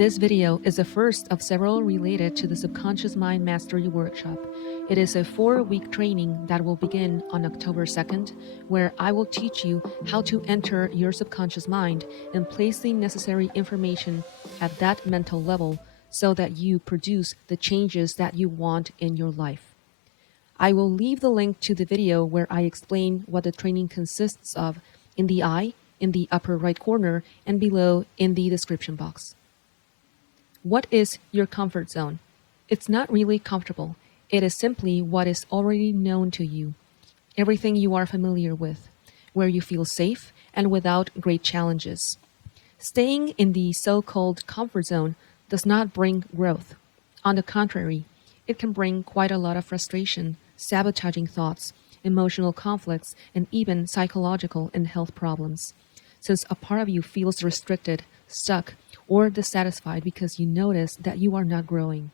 This video is the first of several related to the Subconscious Mind Mastery Workshop. It is a 4-week training that will begin on October 2nd, where I will teach you how to enter your subconscious mind and place the necessary information at that mental level so that you produce the changes that you want in your life. I will leave the link to the video where I explain what the training consists of in the upper right corner, and below in the description box. What is your comfort zone? It's not really comfortable. It is simply what is already known to you, everything you are familiar with, where you feel safe and without great challenges. Staying in the so-called comfort zone does not bring growth. On the contrary, it can bring quite a lot of frustration, sabotaging thoughts, emotional conflicts, and even psychological and health problems. Since a part of you feels restricted, stuck, or dissatisfied because you notice that you are not growing.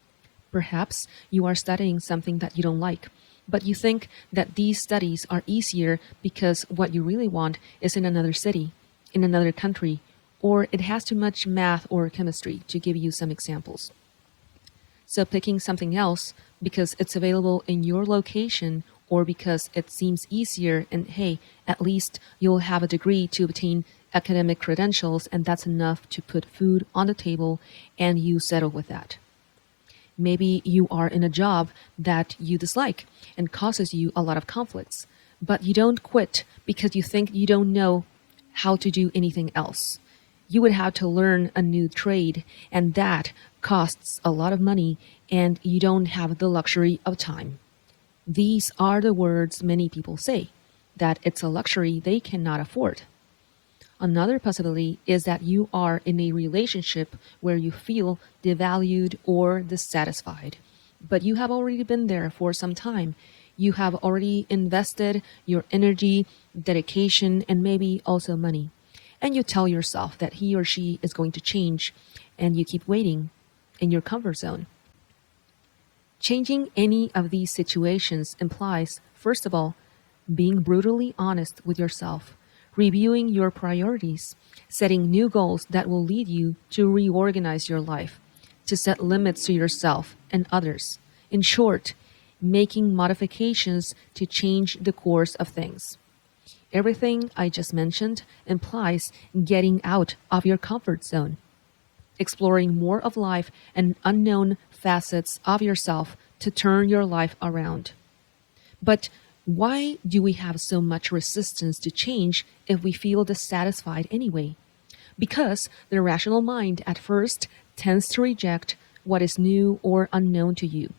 Perhaps you are studying something that you don't like, but you think that these studies are easier because what you really want is in another city, in another country, or it has too much math or chemistry, to give you some examples. So picking something else because it's available in your location or because it seems easier and hey, at least you'll have a degree to obtain academic credentials and that's enough to put food on the table and you settle with that. Maybe you are in a job that you dislike and causes you a lot of conflicts, but you don't quit because you think you don't know how to do anything else. You would have to learn a new trade, and that costs a lot of money, and you don't have the luxury of time. These are the words many people say, that it's a luxury they cannot afford. Another possibility is that you are in a relationship where you feel devalued or dissatisfied, but you have already been there for some time. You have already invested your energy, dedication, and maybe also money. And you tell yourself that he or she is going to change, and you keep waiting in your comfort zone. Changing any of these situations implies, first of all, being brutally honest with yourself, reviewing your priorities, setting new goals that will lead you to reorganize your life, to set limits to yourself and others. In short, making modifications to change the course of things. Everything I just mentioned implies getting out of your comfort zone, exploring more of life and unknown facets of yourself to turn your life around. But why do we have so much resistance to change if we feel dissatisfied anyway? Because the rational mind at first tends to reject what is new or unknown to you.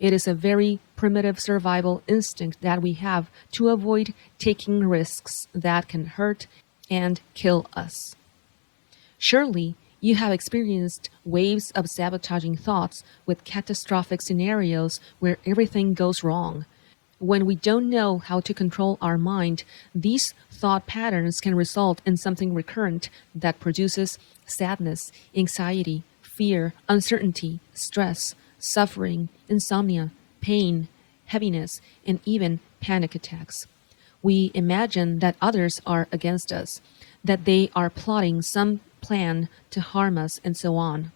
It is a very primitive survival instinct that we have to avoid taking risks that can hurt and kill us. Surely, you have experienced waves of sabotaging thoughts with catastrophic scenarios where everything goes wrong. When we don't know how to control our mind, these thought patterns can result in something recurrent that produces sadness, anxiety, fear, uncertainty, stress, suffering, insomnia, pain, heaviness, and even panic attacks. We imagine that others are against us, that they are plotting some plan to harm us, and so on.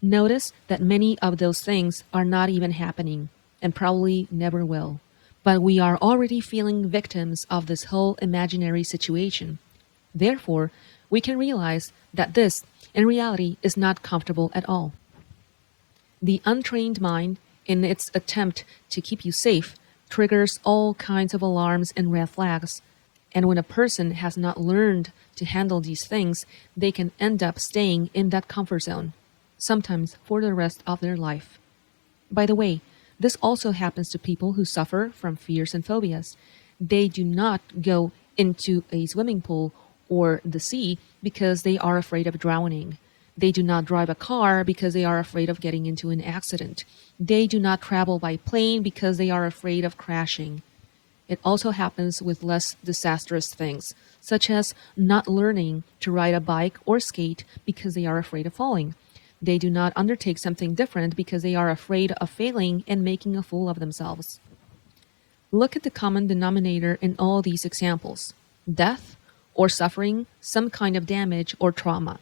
Notice that many of those things are not even happening, and probably never will. But we are already feeling victims of this whole imaginary situation. Therefore, we can realize that this, in reality, is not comfortable at all. The untrained mind, in its attempt to keep you safe, triggers all kinds of alarms and red flags. And when a person has not learned to handle these things, they can end up staying in that comfort zone, sometimes for the rest of their life. By the way, this also happens to people who suffer from fears and phobias. They do not go into a swimming pool or the sea because they are afraid of drowning. They do not drive a car because they are afraid of getting into an accident. They do not travel by plane because they are afraid of crashing. It also happens with less disastrous things, such as not learning to ride a bike or skate because they are afraid of falling. They do not undertake something different because they are afraid of failing and making a fool of themselves. Look at the common denominator in all these examples: death or suffering some kind of damage or trauma.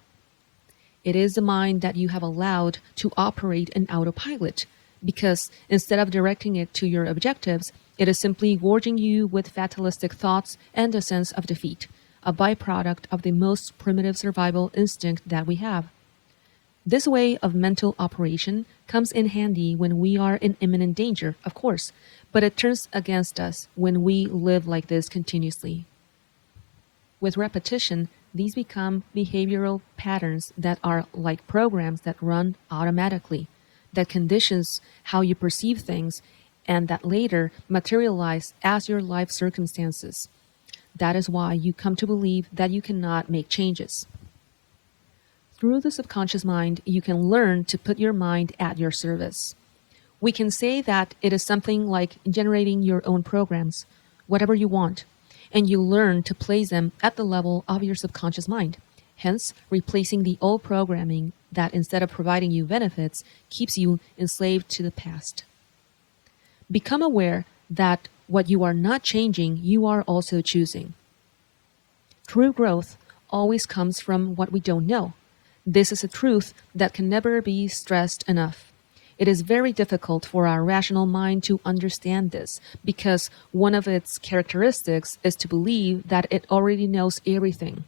It is the mind that you have allowed to operate an autopilot, because instead of directing it to your objectives, it is simply gorging you with fatalistic thoughts and a sense of defeat, a byproduct of the most primitive survival instinct that we have. This way of mental operation comes in handy when we are in imminent danger, of course, but it turns against us when we live like this continuously. With repetition, these become behavioral patterns that are like programs that run automatically, that conditions how you perceive things, and that later materialize as your life circumstances. That is why you come to believe that you cannot make changes. Through the subconscious mind, you can learn to put your mind at your service. We can say that it is something like generating your own programs, whatever you want, and you learn to place them at the level of your subconscious mind, hence replacing the old programming that, instead of providing you benefits, keeps you enslaved to the past. Become aware that what you are not changing, you are also choosing. True growth always comes from what we don't know. This is a truth that can never be stressed enough. It is very difficult for our rational mind to understand this, because one of its characteristics is to believe that it already knows everything.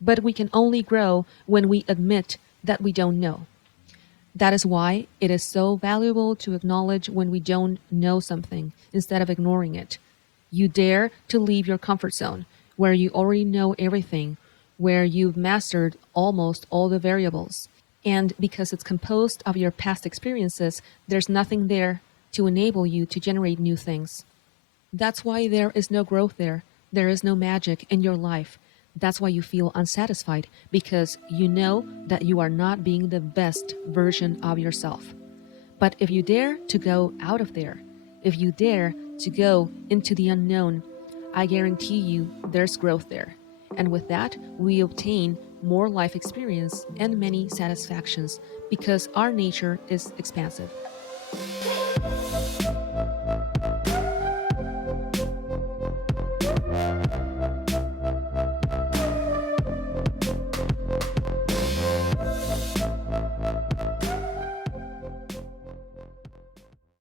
But we can only grow when we admit that we don't know. That is why it is so valuable to acknowledge when we don't know something instead of ignoring it. You dare to leave your comfort zone, where you already know everything, where you've mastered almost all the variables. And because it's composed of your past experiences, there's nothing there to enable you to generate new things. That's why there is no growth there. There is no magic in your life. That's why you feel unsatisfied, because you know that you are not being the best version of yourself. But if you dare to go out of there, if you dare to go into the unknown, I guarantee you there's growth there. And with that, we obtain more life experience and many satisfactions, because our nature is expansive.